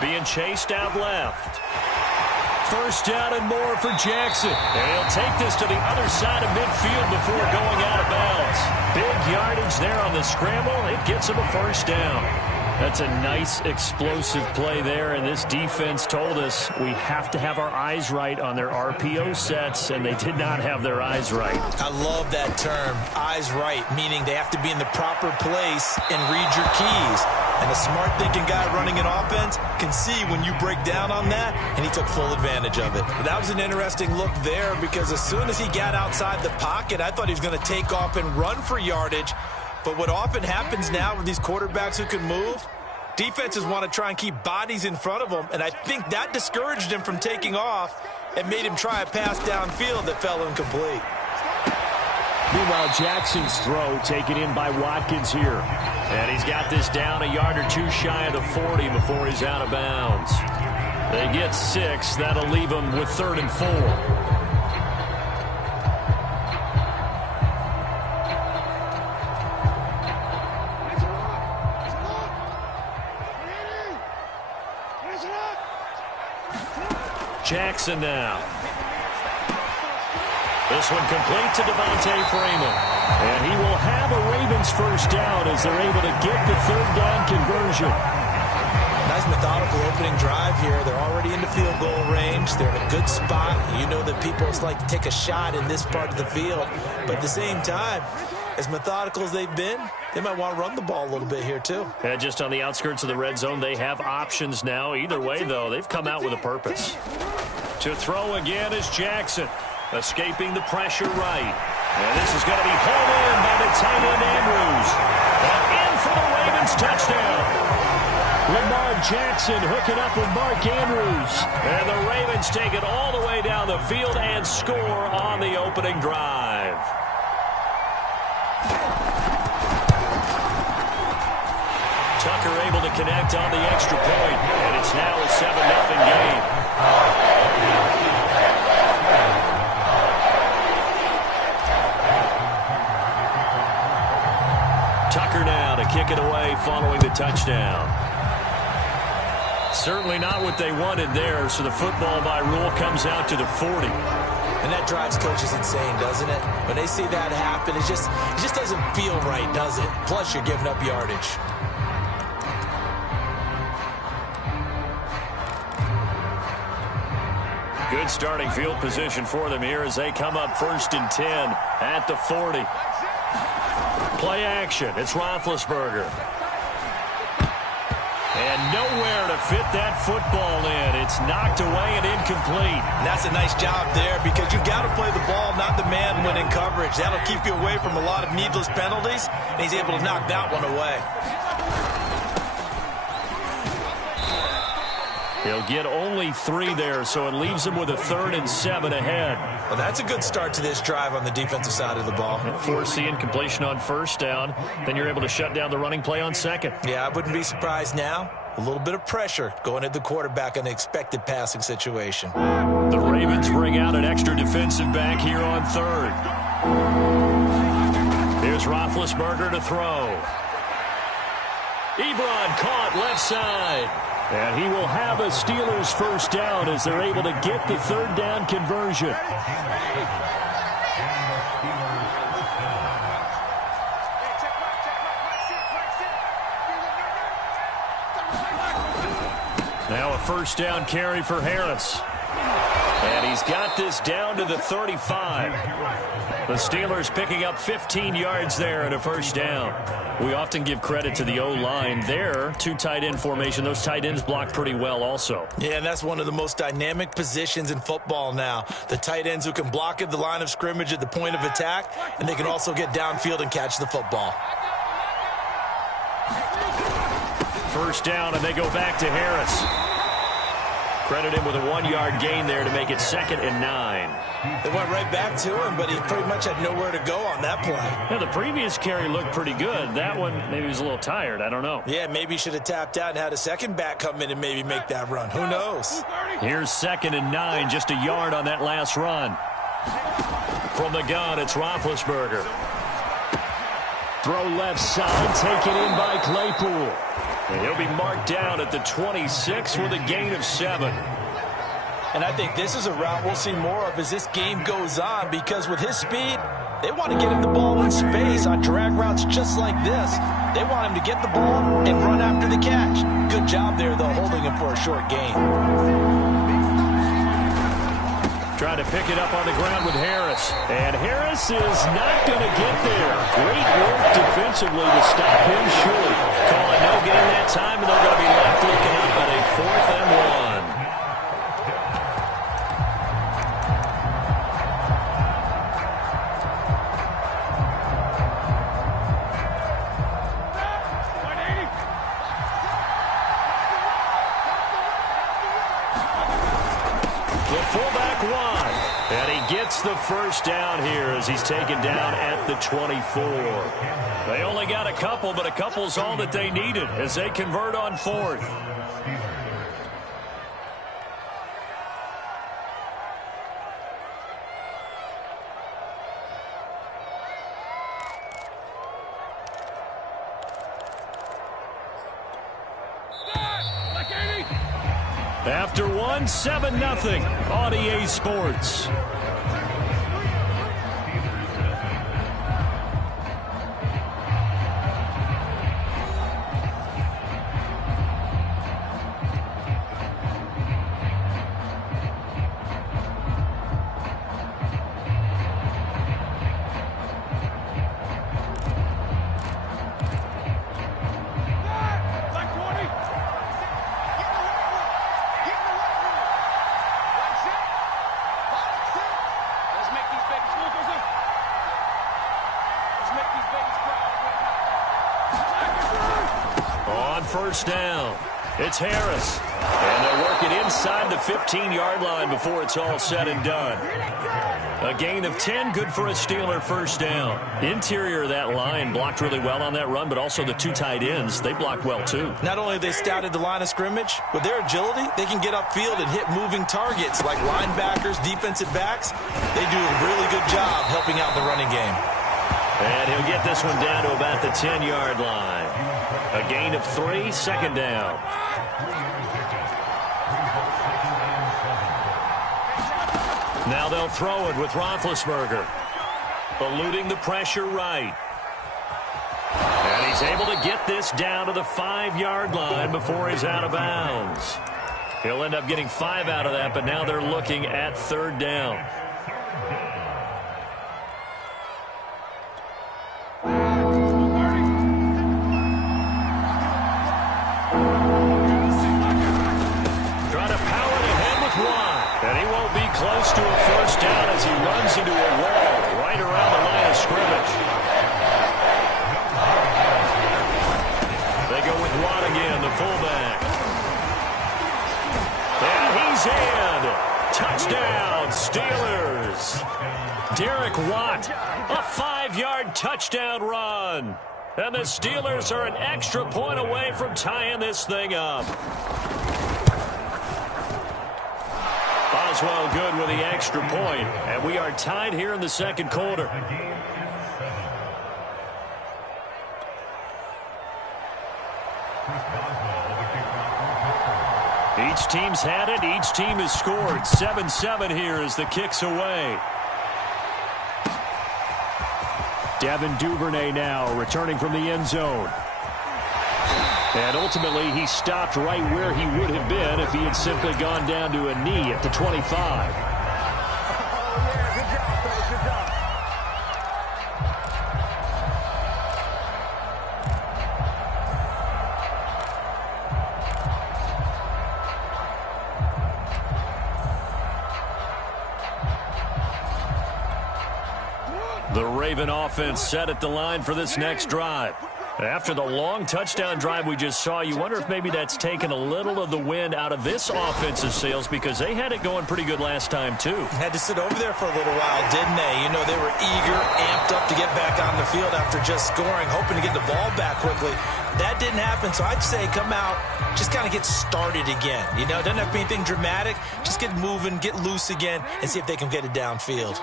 Being chased out left. First down and more for Jackson. And he'll take this to the other side of midfield before going out of bounds. Big yardage there on the scramble. It gets him a first down. That's a nice explosive play there, and this defense told us we have to have our eyes right on their RPO sets, and they did not have their eyes right. I love that term, eyes right, meaning they have to be in the proper place and read your keys. And a smart thinking guy running an offense can see when you break down on that, and he took full advantage of it. But that was an interesting look there because as soon as he got outside the pocket, I thought he was going to take off and run for yardage. But what often happens now with these quarterbacks who can move, defenses want to try and keep bodies in front of them, and I think that discouraged him from taking off and made him try a pass downfield that fell incomplete. Meanwhile, Jackson's throw taken in by Watkins here. And he's got this down a yard or two shy of the 40 before he's out of bounds. They get 6. That'll leave them with 3rd and 4. Jackson now. This one complete to Devontae Freeman. And he will have a Ravens first down as they're able to get the 3rd down conversion. Nice methodical opening drive here. They're already into field goal range. They're in a good spot. You know that people like to take a shot in this part of the field. But at the same time, as methodical as they've been, they might want to run the ball a little bit here too. And just on the outskirts of the red zone, they have options now. Either way, though, they've come out with a purpose. To throw again is Jackson, escaping the pressure right. And this is going to be hauled in by the tight end Andrews. And in for the Ravens touchdown. Lamar Jackson hooking up with Mark Andrews. And the Ravens take it all the way down the field and score on the opening drive. Tucker able to connect on the extra point, and it's now a 7-0 game. Tucker now to kick it away following the touchdown. Certainly not what they wanted there, so the football by rule comes out to the 40. And that drives coaches insane, doesn't it? When they see that happen, it just doesn't feel right, does it? Plus, you're giving up yardage. Good starting field position for them here as they come up 1st and 10 at the 40. Play action. It's Roethlisberger. And nowhere to fit that football in. It's knocked away and incomplete. And that's a nice job there because you've got to play the ball, not the man when in coverage. That'll keep you away from a lot of needless penalties, and he's able to knock that one away. He'll get only 3 there, so it leaves him with a 3rd and 7 ahead. Well, that's a good start to this drive on the defensive side of the ball. Force the incompletion on 1st down. Then you're able to shut down the running play on 2nd. Yeah, I wouldn't be surprised now. A little bit of pressure going at the quarterback in the expected passing situation. The Ravens bring out an extra defensive back here on 3rd. Here's Roethlisberger to throw. Ebron caught left side. And he will have a Steelers first down as they're able to get the 3rd down conversion. Now a first down carry for Harris. And he's got this down to the 35. The Steelers picking up 15 yards there and a first down. We often give credit to the O-line there. 2 tight end formation. Those tight ends block pretty well also. Yeah, and that's one of the most dynamic positions in football now. The tight ends who can block at the line of scrimmage at the point of attack, and they can also get downfield and catch the football. First down, and they go back to Harris. Credit him with a 1-yard gain there to make it 2nd and 9. They went right back to him, but he pretty much had nowhere to go on that play. Yeah, the previous carry looked pretty good. That one, maybe he was a little tired. I don't know. Yeah, maybe he should have tapped out and had a second back come in and maybe make that run. Who knows? Here's 2nd and 9, just a yard on that last run. From the gun, it's Roethlisberger. Throw left side, taken in by Claypool. And he'll be marked down at the 26 with a gain of 7. And I think this is a route we'll see more of as this game goes on, because with his speed, they want to get him the ball in space on drag routes just like this. They want him to get the ball and run after the catch. Good job there, though, holding him for a short gain. Trying to pick it up on the ground with Harris. And Harris is not going to get there. Great work defensively to stop him short. Call it no gain that time, and they're going to be left looking up at a 4th and 1. Gets the first down here as he's taken down at the 24. They only got a couple, but a couple's all that they needed as they convert on 4th. After one, 7-0 on EA Sports. First down. It's Harris. And they'll work it inside the 15-yard line before it's all said and done. A gain of 10, good for a Steeler first down. Interior of that line blocked really well on that run, but also the 2 tight ends, they blocked well too. Not only have they scouted the line of scrimmage, with their agility, they can get upfield and hit moving targets like linebackers, defensive backs. They do a really good job helping out the running game. And he'll get this one down to about the 10-yard line. A gain of 3, second down. Now they'll throw it with Roethlisberger. Eluding the pressure right. And he's able to get this down to the 5-yard line before he's out of bounds. He'll end up getting 5 out of that, but now they're looking at 3rd down. Close to a first down as he runs into a wall right around the line of scrimmage. They go with Watt again, the fullback. And he's in. Touchdown, Steelers. Derek Watt, a 5-yard touchdown run. And the Steelers are an extra point away from tying this thing up. Oswald good with the extra point, and we are tied here in the second quarter. Each team's had it. Each team has scored. 7-7 here as the kick's away. Devin Duvernay now returning from the end zone. And ultimately, he stopped right where he would have been if he had simply gone down to a knee at the 25. The Raven offense set at the line for this next drive. After the long touchdown drive we just saw, you wonder if maybe that's taken a little of the wind out of this offensive sails, because they had it going pretty good last time, too. Had to sit over there for a little while, didn't they? You know, they were eager, amped up to get back on the field after just scoring, hoping to get the ball back quickly. That didn't happen, so I'd say come out, just kind of get started again. You know, it doesn't have to be anything dramatic. Just get moving, get loose again, and see if they can get it downfield.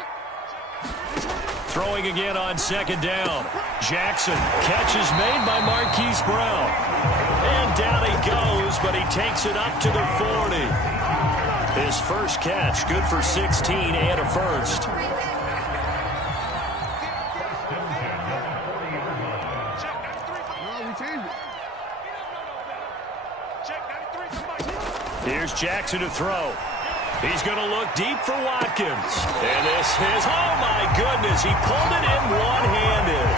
Throwing again on second down. Jackson. Catch is made by Marquise Brown. And down he goes, but he takes it up to the 40. His first catch, good for 16 and a first. Here's Jackson to throw. He's going to look deep for Watkins. And this is, oh my goodness, he pulled it in one-handed.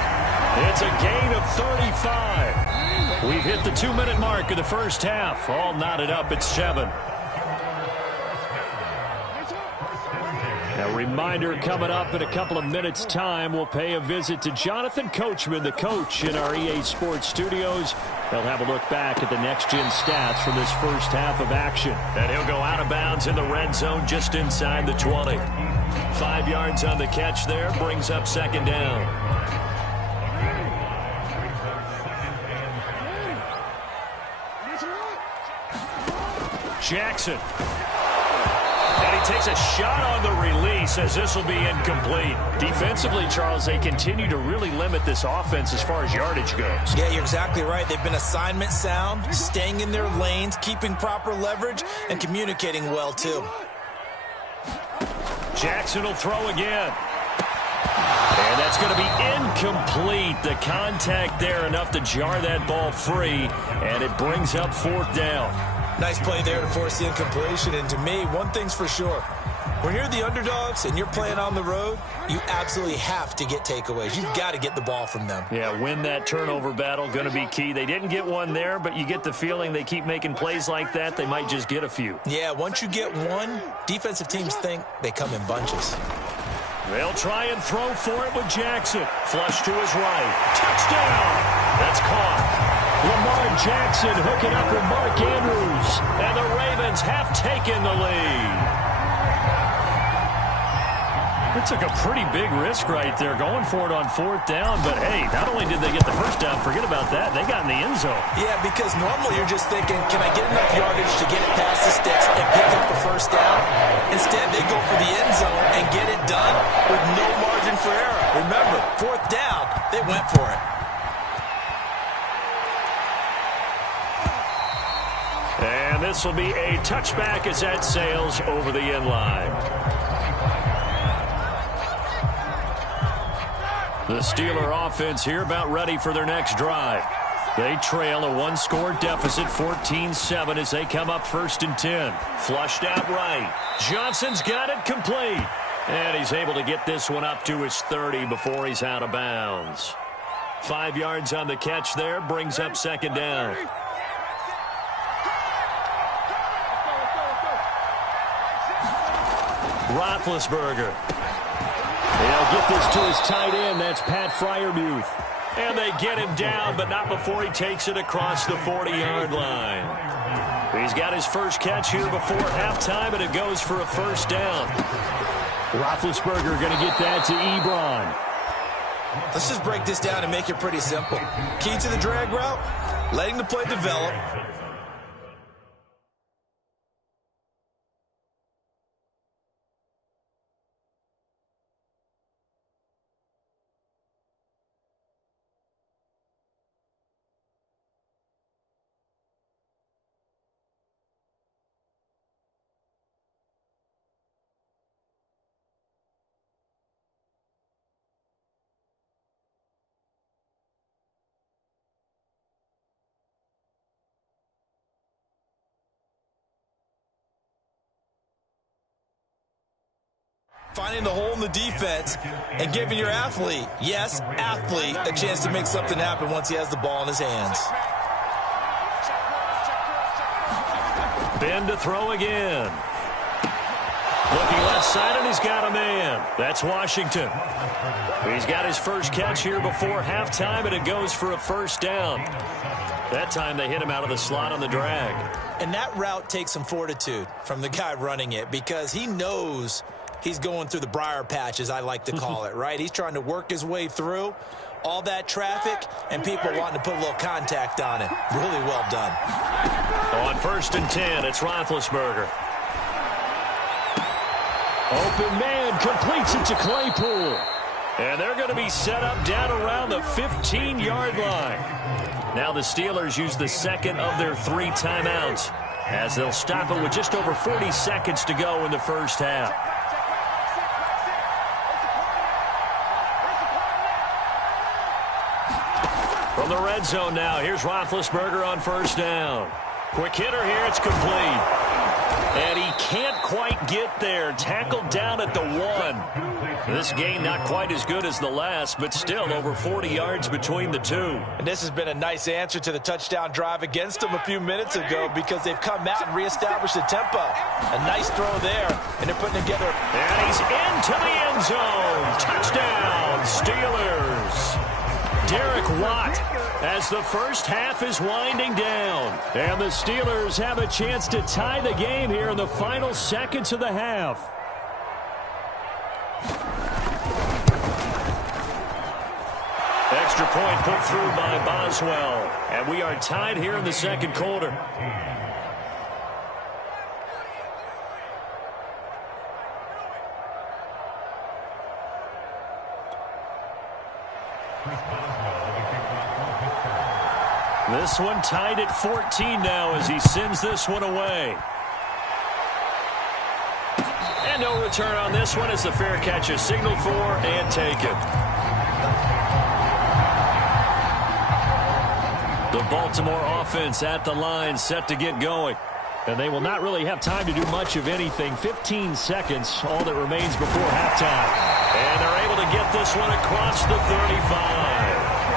It's a gain of 35. We've hit the 2-minute mark of the first half. All knotted up at 7. A reminder coming up in a couple of minutes' time. We'll pay a visit to Jonathan Coachman, the coach in our EA Sports studios. He'll have a look back at the next-gen stats from this first half of action. And he'll go out of bounds in the red zone just inside the 20. 5 yards on the catch there, brings up second down. Jackson. And he takes a shot on the release as this will be incomplete. Defensively, Charles, they continue to really limit this offense as far as yardage goes. Yeah, you're exactly right. They've been assignment sound, staying in their lanes, keeping proper leverage, and communicating well, too. Jackson will throw again. And that's going to be incomplete. The contact there enough to jar that ball free, and it brings up fourth down. Nice play there to force the incompletion. And to me, one thing's for sure. When you're the underdogs and you're playing on the road, you absolutely have to get takeaways. You've got to get the ball from them. Yeah, win that turnover battle, going to be key. They didn't get one there, but you get the feeling they keep making plays like that, they might just get a few. Yeah, once you get one, defensive teams think they come in bunches. They'll try and throw for it with Jackson. Flush to his right. Touchdown! That's caught. Lamar Jackson hooking up with Mark Andrews. And the Ravens have taken the lead. It took a pretty big risk right there going for it on fourth down. But, hey, not only did they get the first down, forget about that, they got in the end zone. Yeah, because normally you're just thinking, can I get enough yardage to get it past the sticks and pick up the first down? Instead, they go for the end zone and get it done with no margin for error. Remember, fourth down, they went for it. And this will be a touchback as that sails over the end line. The Steeler offense here about ready for their next drive. They trail a one-score deficit, 14-7, as they come up first and 10. Flushed out right. Johnson's got it complete. And he's able to get this one up to his 30 before he's out of bounds. 5 yards on the catch there, brings up second down. Roethlisberger. He'll get this to his tight end. That's Pat Freiermuth. And they get him down, but not before he takes it across the 40-yard line. He's got his first catch here before halftime, and it goes for a first down. Roethlisberger going to get that to Ebron. Let's just break this down and make it pretty simple. Key to the drag route, letting the play develop. Finding the hole in the defense and giving your athlete, yes, athlete, a chance to make something happen once he has the ball in his hands. Ben to throw again. Looking left side, and he's got a man. That's Washington. He's got his first catch here before halftime, and it goes for a first down. That time they hit him out of the slot on the drag. And that route takes some fortitude from the guy running it because he knows he's going through the briar patch, as I like to call it, right? He's trying to work his way through all that traffic and people wanting to put a little contact on it. Really well done. On first and 10, it's Roethlisberger. Open man, completes it to Claypool. And they're going to be set up down around the 15-yard line. Now the Steelers use the second of their 3 timeouts as they'll stop it with just over 40 seconds to go in the first half. From the red zone now, here's Roethlisberger on first down. Quick hitter here, it's complete. And he can't quite get there. Tackled down at the 1. This gain not quite as good as the last, but still over 40 yards between the two. And this has been a nice answer to the touchdown drive against them a few minutes ago because they've come out and reestablished the tempo. A nice throw there, and they're putting together. And he's into the end zone. Touchdown, Steelers. Derek Watt as the first half is winding down. And the Steelers have a chance to tie the game here in the final seconds of the half. Extra point put through by Boswell. And we are tied here in the second quarter. This one tied at 14 now as he sends this one away. And no return on this one as the fair catch is signaled for and taken. The Baltimore offense at the line set to get going. And they will not really have time to do much of anything. 15 seconds, all that remains before halftime. And they're able to get this one across the 35.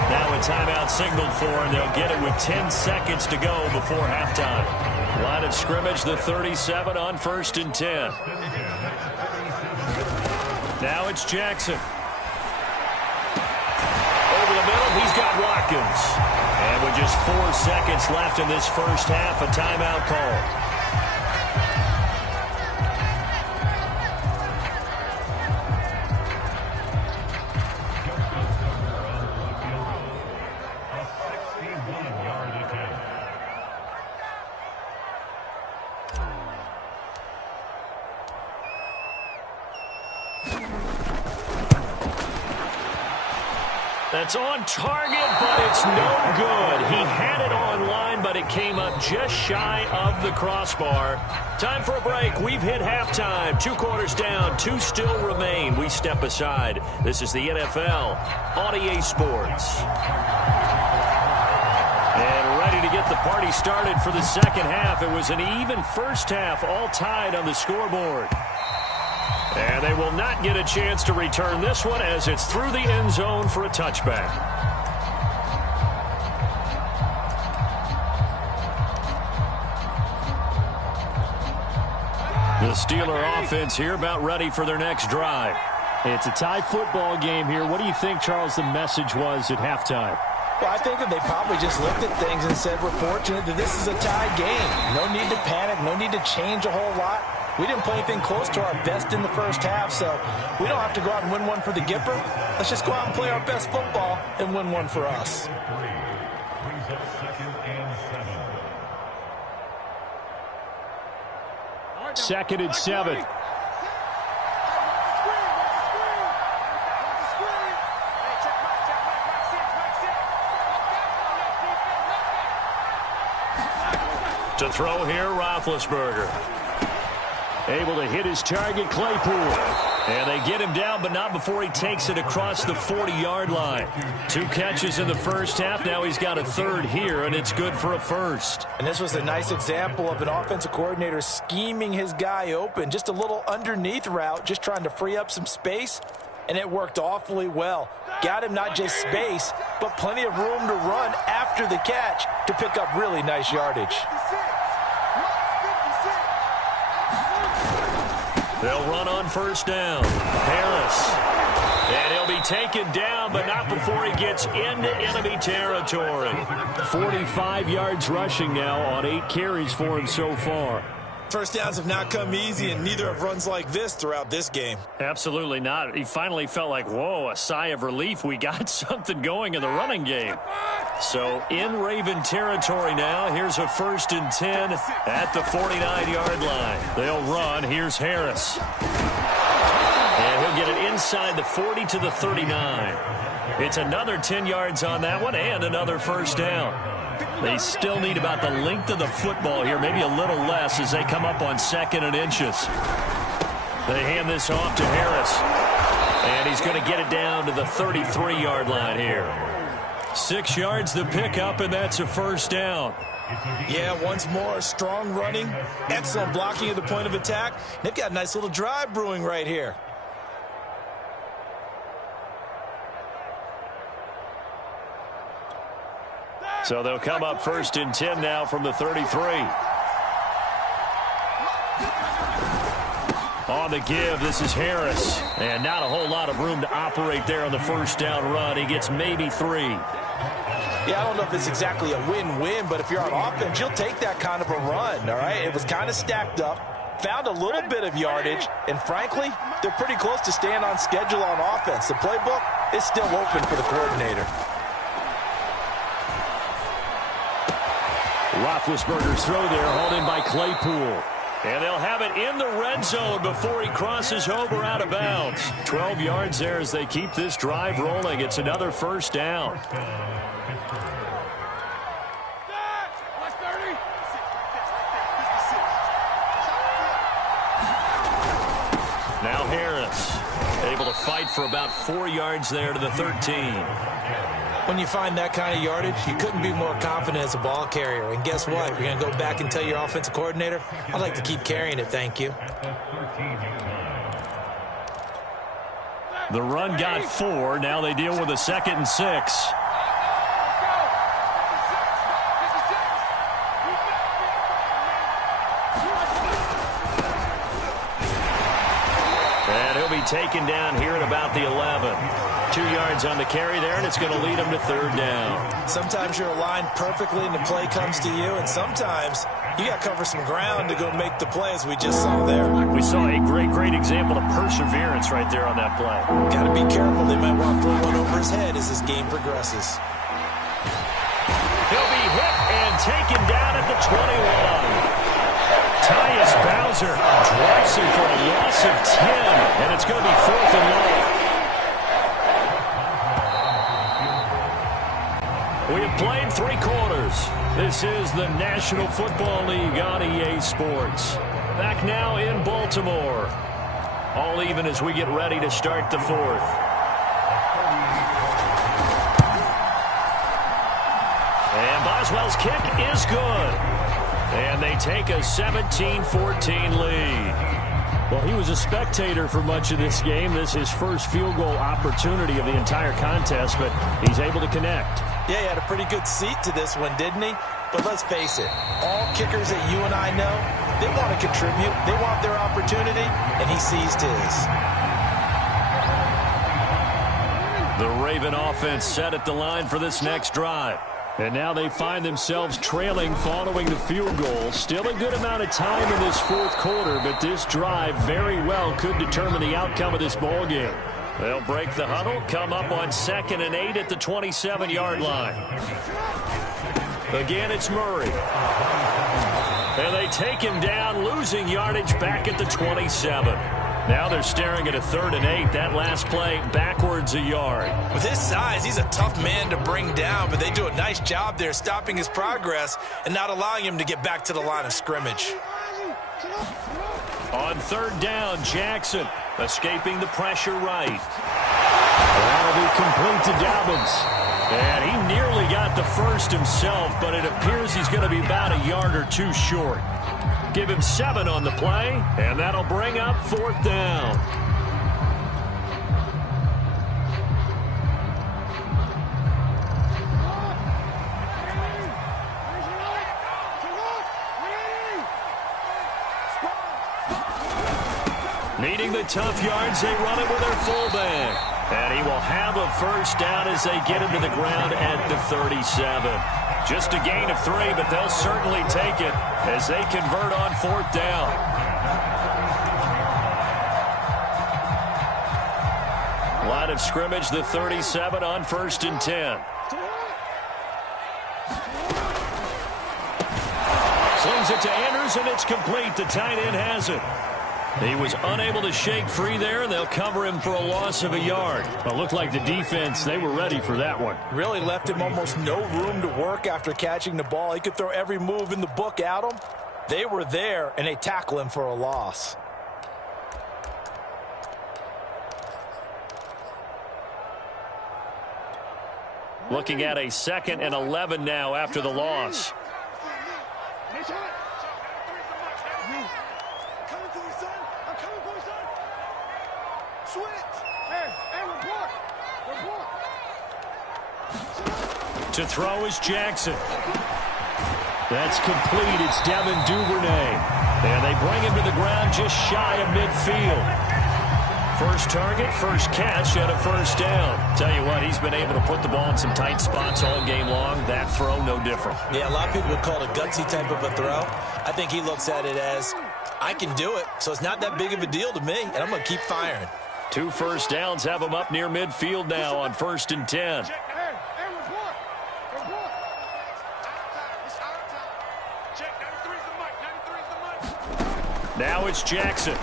Now a timeout signaled for, and they'll get it with 10 seconds to go before halftime. Line of scrimmage, the 37 on 1st and 10. Now it's Jackson. Over the middle, he's got Watkins. And with just 4 seconds left in this first half, a timeout call. That's on target, but it's no good. He had it on line, but it came up just shy of the crossbar. Time for a break. We've hit halftime. 2 quarters down, 2 still remain. We step aside. This is the NFL on EA Sports. And ready to get the party started for the second half. It was an even first half, all tied on the scoreboard. And they will not get a chance to return this one as it's through the end zone for a touchback. The Steeler offense here about ready for their next drive. It's a tie football game here. What do you think, Charles, the message was at halftime? Well, I think that they probably just looked at things and said, we're fortunate that this is a tie game. No need to panic, no need to change a whole lot. We didn't play anything close to our best in the first half, so we don't have to go out and win one for the Gipper. Let's just go out and play our best football and win one for us. Second and 7. To throw here, Roethlisberger. Able to hit his target, Claypool. And they get him down, but not before he takes it across the 40-yard line. 2 catches in the first half. Now he's got a third here, and it's good for a first. And this was a nice example of an offensive coordinator scheming his guy open. Just a little underneath route, just trying to free up some space, and it worked awfully well. Got him not just space, but plenty of room to run after the catch to pick up really nice yardage. They'll run on first down. Harris. And he'll be taken down, but not before he gets into enemy territory. 45 yards rushing now on 8 carries for him so far. First downs have not come easy, and neither have runs like this throughout this game. Absolutely not. He finally felt like, whoa, a sigh of relief. We got something going in the running game. So in Raven territory now. Here's a 1st and 10 at the 49-yard line. They'll run. Here's Harris. And And he'll get it inside the 40 to the 39. It's another 10 yards on that one and another first down. They still need about the length of the football here, maybe a little less as they come up on 2nd and inches. They hand this off to Harris. And he's going to get it down to the 33-yard line here. 6 yards the pickup, and that's a first down. Yeah, once more, strong running, excellent blocking at the point of attack. They've got a nice little drive brewing right here. So they'll come up 1st and 10 now from the 33. On the give, this is Harris. And not a whole lot of room to operate there on the first down run. He gets maybe 3. Yeah, I don't know if it's exactly a win-win, but if you're on offense, you'll take that kind of a run, all right? It was kind of stacked up, found a little bit of yardage, and frankly, they're pretty close to staying on schedule on offense. The playbook is still open for the coordinator. Roethlisberger's throw there, hauled in by Claypool. And they'll have it in the red zone before he crosses over out of bounds. 12 yards there as they keep this drive rolling. It's another first down. Now Harris able to fight for about 4 yards there to the 13. When you find that kind of yardage, you couldn't be more confident as a ball carrier. And guess what? You're going to go back and tell your offensive coordinator, I'd like to keep carrying it, thank you. The run got 4. Now they deal with a 2nd and 6. And he'll be taken down here at about the 11. 2 yards on the carry there, and it's going to lead him to 3rd down. Sometimes you're aligned perfectly and the play comes to you, and sometimes you got to cover some ground to go make the play, as we just saw there. We saw a great example of perseverance right there on that play. Got to be careful. They might want to throw one over his head as this game progresses. He'll be hit and taken down at the 21. Tyus Bowser drops him for a loss of 10, and it's going to be 4th and long. We have played 3 quarters. This is the National Football League on EA Sports. Back now in Baltimore. All even as we get ready to start the 4th. And Boswell's kick is good. And they take a 17-14 lead. Well, he was a spectator for much of this game. This is his first field goal opportunity of the entire contest, but he's able to connect. Yeah, he had a pretty good seat to this one, didn't he? But let's face it, all kickers that you and I know, they want to contribute. They want their opportunity, and he seized his. The Raven offense set at the line for this next drive. And now they find themselves trailing following the field goal. Still a good amount of time in this 4th quarter, but this drive very well could determine the outcome of this ball game. They'll break the huddle, come up on 2nd and 8 at the 27-yard line. Again, it's Murray. And they take him down, losing yardage back at the 27. Now they're staring at a 3rd and 8. That last play backwards a yard. With his size, he's a tough man to bring down, but they do a nice job there stopping his progress and not allowing him to get back to the line of scrimmage. On 3rd down, Jackson escaping the pressure right. That'll be complete to Dobbins. And he nearly got the first himself, but it appears he's going to be about a yard or 2 short. Give him 7 on the play, and that'll bring up 4th down. Needing the tough yards, they run it with their fullback. And he will have a first down as they get him to the ground at the 37. Just a gain of 3, but they'll certainly take it as they convert on 4th down. Line of scrimmage, the 37 on 1st and 10. Slings it to Andrews, and it's complete. The tight end has it. He was unable to shake free there, and they'll cover him for a loss of a yard. Well, it looked like the defense, they were ready for that one. Really left him almost no room to work after catching the ball. He could throw every move in the book at him. They were there, and they tackle him for a loss. Looking at a 2nd and 11 now after the loss. To throw is Jackson. That's complete. It's Devin Duvernay. And they bring him to the ground just shy of midfield. First target, first catch, and a first down. Tell you what, he's been able to put the ball in some tight spots all game long. That throw, no different. Yeah, a lot of people would call it a gutsy type of a throw. I think he looks at it as, I can do it, so it's not that big of a deal to me, and I'm going to keep firing. 2 first downs have him up near midfield now on 1st and 10. Now it's Jackson.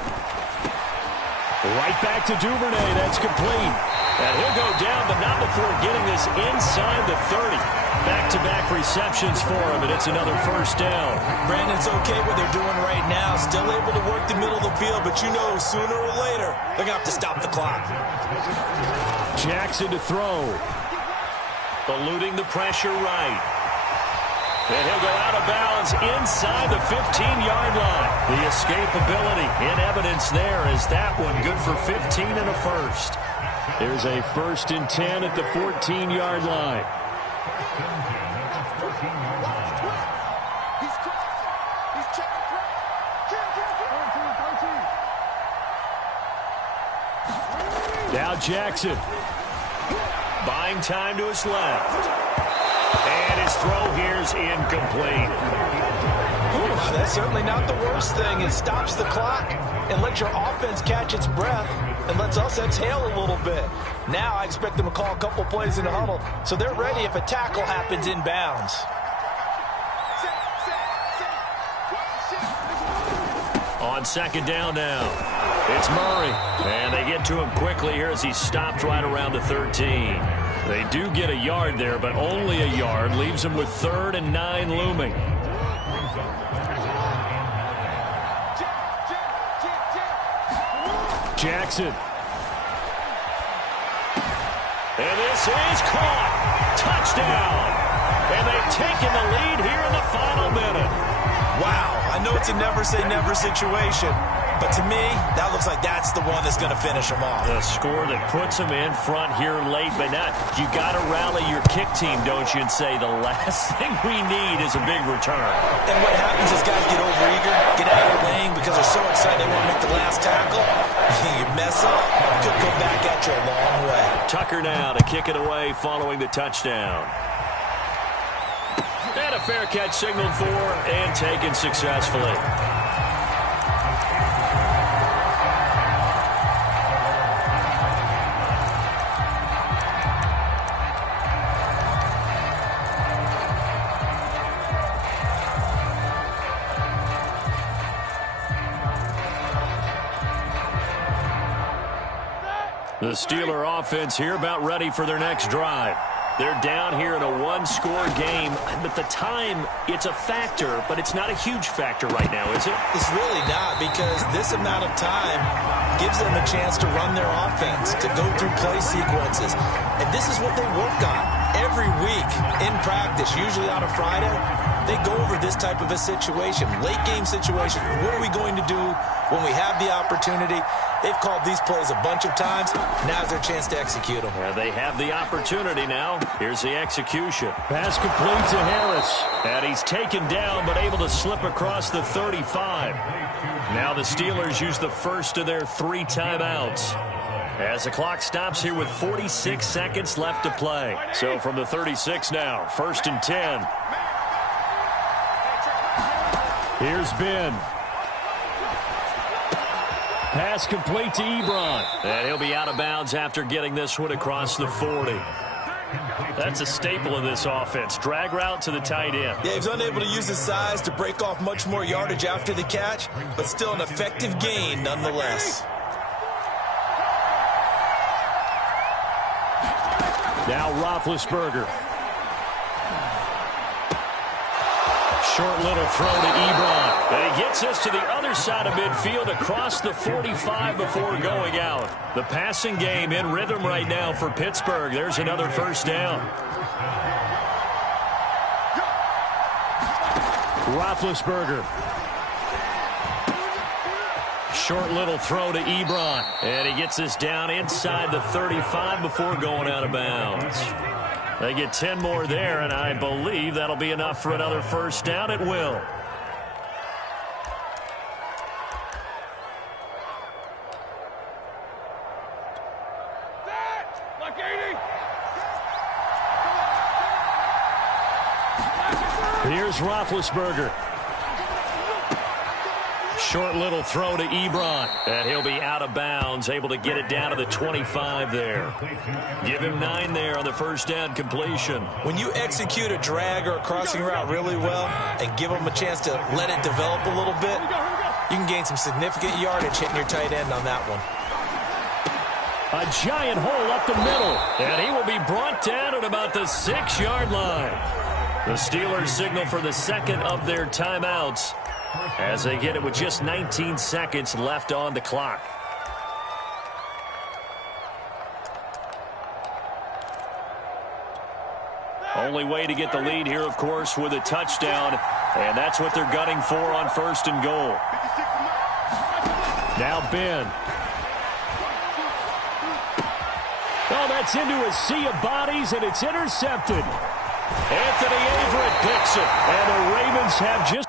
Right back to Duvernay. That's complete. And he'll go down, but not before getting this inside the 30. Back-to-back receptions for him, and it's another first down. Brandon's okay what they're doing right now. Still able to work the middle of the field, but you know sooner or later they're going to have to stop the clock. Jackson to throw. Eluding the pressure right. And he'll go out of bounds inside the 15-yard line. The escapability in evidence there is that one good for 15 and a first. There's a 1st and 10 at the 14-yard line. Now Jackson. Buying time to his left. And his throw here is incomplete. Ooh, that's certainly not the worst thing. It stops the clock and lets your offense catch its breath and lets us exhale a little bit. Now I expect them to call a couple plays in the huddle, so they're ready if a tackle happens inbounds. On 2nd down now, it's Murray. And they get to him quickly here as he stopped right around the 13. They do get a yard there, but only a yard. Leaves them with 3rd and 9 looming. Jackson. And this is caught. Touchdown. And they've taken the lead here in the final minute. Wow, I know it's a never-say-never situation, but to me, that looks like that's the one that's going to finish them off. The score that puts them in front here late, but not. You got to rally your kick team, don't you, and say the last thing we need is a big return. And what happens is guys get overeager, get out of the lane because they're so excited they want to make the last tackle. You mess up, it could go back at you a long way. Tucker now to kick it away following the touchdown. And a fair catch signaled for and taken successfully. The Steeler offense here about ready for their next drive. They're down here in a one-score game, but the time, it's a factor, but it's not a huge factor right now, is it? It's really not, because this amount of time gives them a chance to run their offense, to go through play sequences. And this is what they work on every week in practice, usually on a Friday. They go over this type of a situation, late-game situation. What are we going to do when we have the opportunity? They've called these plays a bunch of times. Now's their chance to execute them. Yeah, they have the opportunity now. Here's the execution. Pass complete to Harris. And he's taken down, but able to slip across the 35. Now the Steelers use the first of their 3 timeouts. As the clock stops here with 46 seconds left to play. So from the 36 now, 1st and 10. Here's Ben. Pass complete to Ebron. And he'll be out of bounds after getting this one across the 40. That's a staple of this offense. Drag route to the tight end. Yeah, he's unable to use his size to break off much more yardage after the catch, but still an effective gain nonetheless. Now Roethlisberger. Short little throw to Ebron. And he gets us to the other side of midfield across the 45 before going out. The passing game in rhythm right now for Pittsburgh. There's another first down. Roethlisberger. Short little throw to Ebron. And he gets us down inside the 35 before going out of bounds. They get 10 more there, and I believe that'll be enough for another first down. It will. Here's Roethlisberger. Short little throw to Ebron. And he'll be out of bounds, able to get it down to the 25 there. Give him 9 there on the first down completion. When you execute a drag or a crossing route really well and give them a chance to let it develop a little bit, you can gain some significant yardage hitting your tight end on that one. A giant hole up the middle. And he will be brought down at about the 6-yard line. The Steelers signal for the second of their timeouts as they get it with just 19 seconds left on the clock. Only way to get the lead here, of course, with a touchdown, and that's what they're gunning for on first and goal. Now Ben. Oh, that's into a sea of bodies, and it's intercepted. Anthony Averett picks it, and the Ravens have just